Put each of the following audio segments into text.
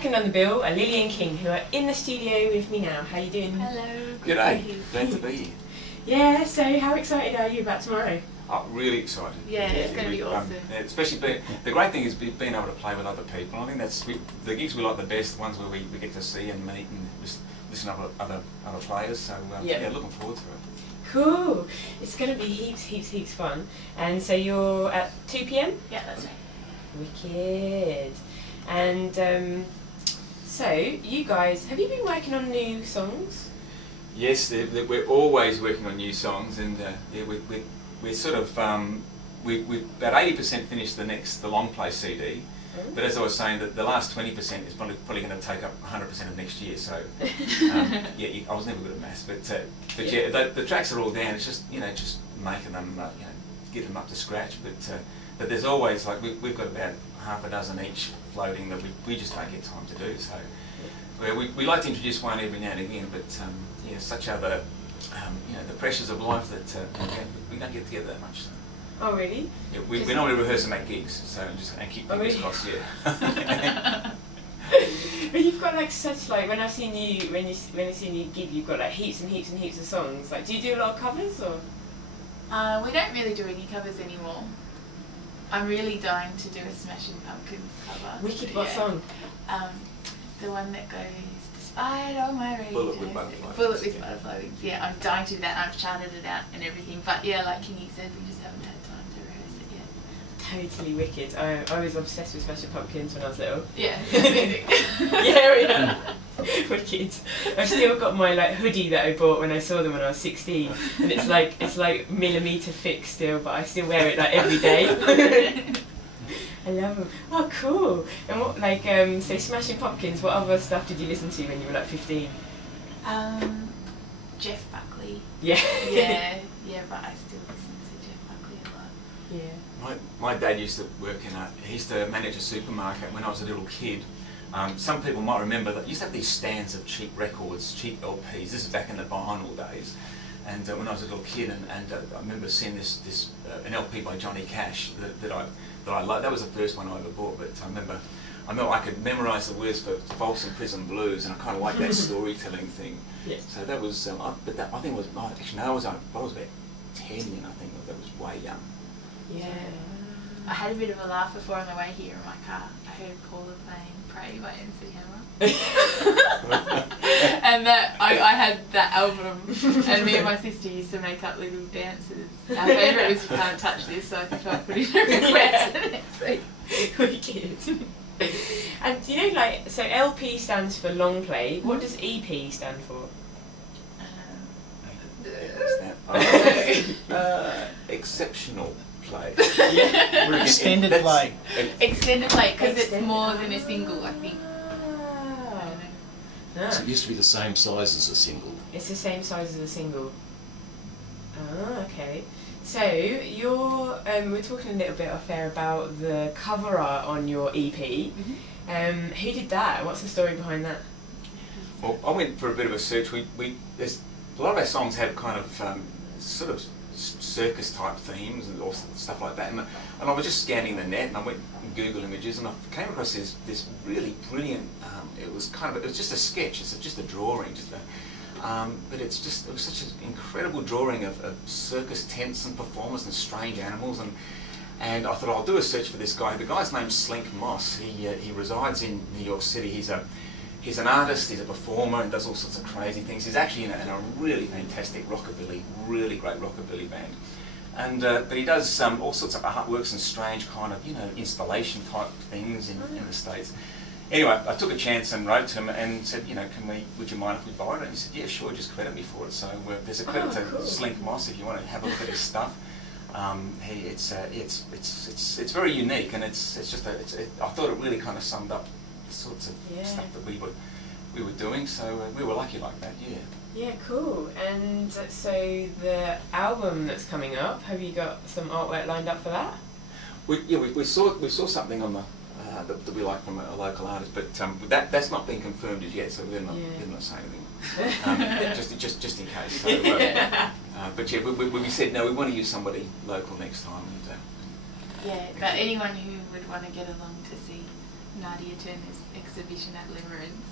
Second on the bill are Lily and King, who are in the studio with me now. How you doing? Hello. G'day. Glad to be here. Yeah, so how excited are you about tomorrow? Oh, really excited. Yeah, it's going to be awesome. Especially the great thing is being able to play with other people. I think that's the gigs we like the best, the ones where we get to see and meet and just listen to other players. So yeah, looking forward to it. Cool. It's going to be heaps fun. And so you're at 2 PM? Yeah, that's right. Wicked. And so you guys, have you been working on new songs? Yes, we're always working on new songs, and yeah, we're sort of we've about 80% finished the long play CD. But as I was saying, the last 20% is probably going to take up 100% of next year. So yeah, I was never good at maths, but yeah, the tracks are all down. It's just just making them get them up to scratch. But there's always we've got about half a dozen each floating that we just don't get time to do. So we like to introduce one every now and again, but yeah, such are the the pressures of life that we don't get together that much. So. Oh really? Yeah, we normally rehearse and make gigs, so and keep fingers crossed. Yeah. But you've got such when I've seen you when I've seen you gig, you've got heaps and heaps of songs. Do you do a lot of covers or? We don't really do any covers anymore. I'm really dying to do a Smashing Pumpkins cover. Wicked, what song? The one that goes, despite all my rage. Bullet with Butterfly. Bullet with Butterfly Wings. Yeah, I'm dying to do that, and I've charted it out and everything. But yeah, like Kingy said, we just haven't had time to rehearse it yet. Totally wicked. I was obsessed with Smashing Pumpkins when I was little. Yeah, amazing. yeah. Wicked. I've still got my hoodie that I bought when I saw them when I was 16, and it's like millimetre thick still, but I still wear it every day. I love them. Oh, cool. And what so Smashing Pumpkins? What other stuff did you listen to when you were 15? Jeff Buckley. Yeah. yeah, but I still listen to Jeff Buckley a lot. Yeah. My dad used to work he used to manage a supermarket when I was a little kid. Some people might remember that used to have these stands of cheap records, cheap LPs. This is back in the vinyl days. And when I was a little kid, and I remember seeing an LP by Johnny Cash that I liked. That was the first one I ever bought. But I remember I could memorise the words for Folsom Prison Blues, and I kind of liked that storytelling thing. Yeah. So that was, I think it was actually no, I was about 10, and I think that was way young. Yeah. I had a bit of a laugh before on the way here in my car. I heard Paula playing Pray by MC Hammer. And I had that album, and me and my sister used to make up little dances. Our favourite was You Can't Touch This, so I think I'll put in a request for next week. Wicked. And so LP stands for long play. What does EP stand for? Exceptional play. Extended play. Extended play, because it's more than a single, I think. So it used to be the same size as a single. It's the same size as a single. Ah, okay. So we're talking a little bit off air about the cover art on your EP. Mm-hmm. Who did that? What's the story behind that? Well, I went for a bit of a search. There's a lot of our songs have kind of sort of circus type themes and all stuff like that, and I was just scanning the net, and I went and Google images, and I came across this really brilliant. It was just a sketch. It's just a drawing, but it was such an incredible drawing of circus tents and performers and strange animals, and I thought I'll do a search for this guy. The guy's name's Slink Moss. He resides in New York City. He's an artist, he's a performer, and does all sorts of crazy things. He's actually in a really fantastic really great rockabilly band. And but he does all sorts of artworks and strange kind of installation type things in the States. Anyway, I took a chance and wrote to him and said, would you mind if we borrowed it? And he said, yeah, sure, just credit me for it. So there's a credit to Slink Moss if you want to have a look at his stuff. It's very unique, and I thought it really kind of summed up the sorts of stuff that we were doing. So we were lucky like that, yeah. Yeah, cool. And so the album that's coming up, have you got some artwork lined up for that? We saw something on the that we like from a local artist, but that's not been confirmed as yet, so we're not saying anything. just in case. So, but yeah, we said no, we want to use somebody local next time. Yeah, but anyone who would want to get along to see Nadia Turner's exhibition at Limerence.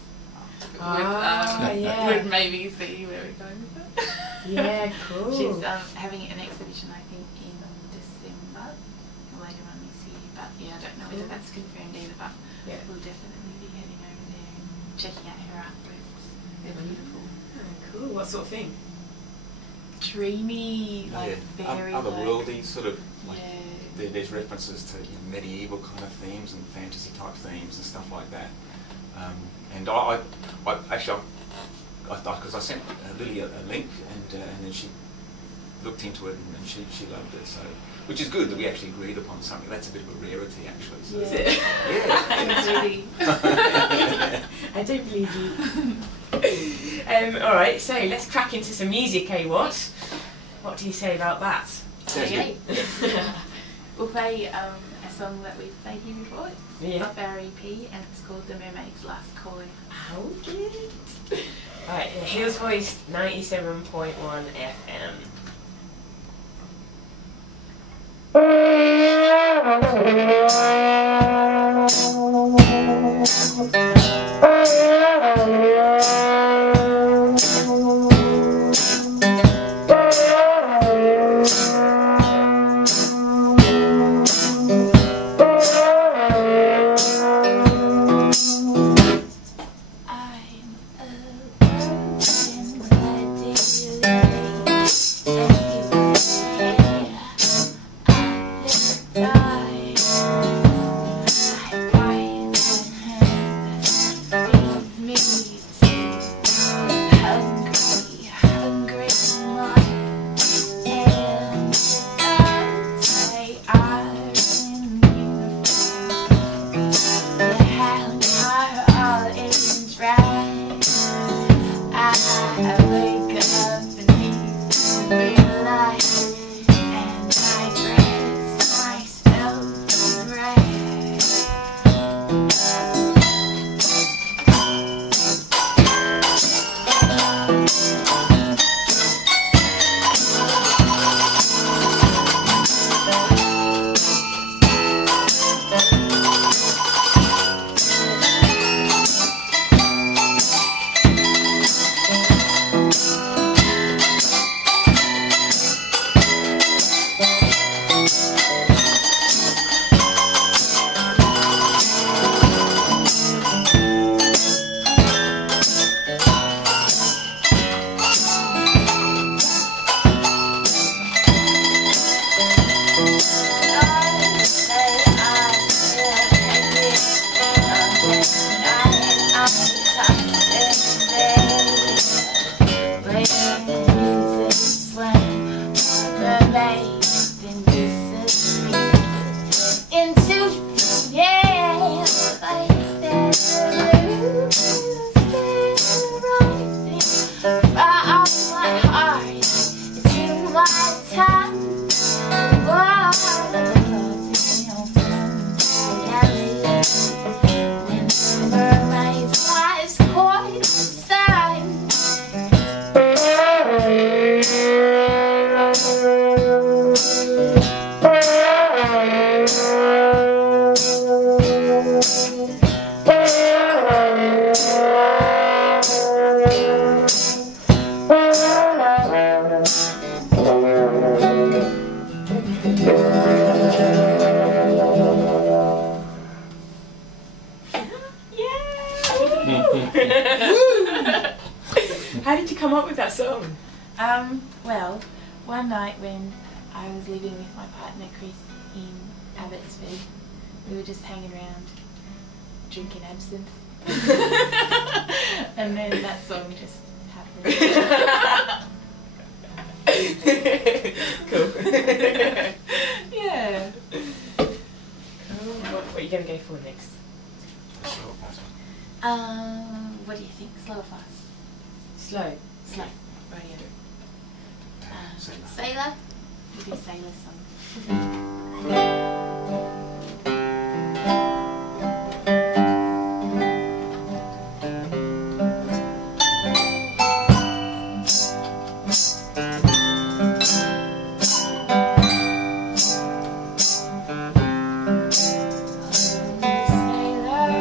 Yeah. Would maybe see where we're going with it. Yeah, cool. She's having an exhibition, I think, in December, later on this year. But yeah, I don't know whether that's confirmed either. But we'll definitely be heading over there and checking out her artworks. They're beautiful. Oh, cool. What sort of thing? Dreamy, like very otherworldly, sort of. Like, yeah. There's references to medieval kind of themes and fantasy type themes and stuff like that. And I actually, because I sent Lily a link, and then she looked into it, and she loved it. So, which is good that we actually agreed upon something. That's a bit of a rarity, actually. So, I don't believe you. All right, so let's crack into some music, What do you say about that? Okay. We'll play a song that we've played here before. It's off our EP, and it's called The Mermaids Last Call. How good. Alright, Hills Hoist 97.1 FM. How did you come up with that song? Well, one night when I was living with my partner Chris in Abbotsford, we were just hanging around drinking absinthe. And then that song just happened. Cool. Yeah. Cool. What are you going to go for next? What do you think? Slow or fast? Slow. Slow. Radio. Sailor. We'll do Sailor song. Sailor.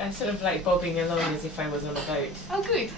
I'm sort of like bobbing along as if I was on a boat. Oh, good.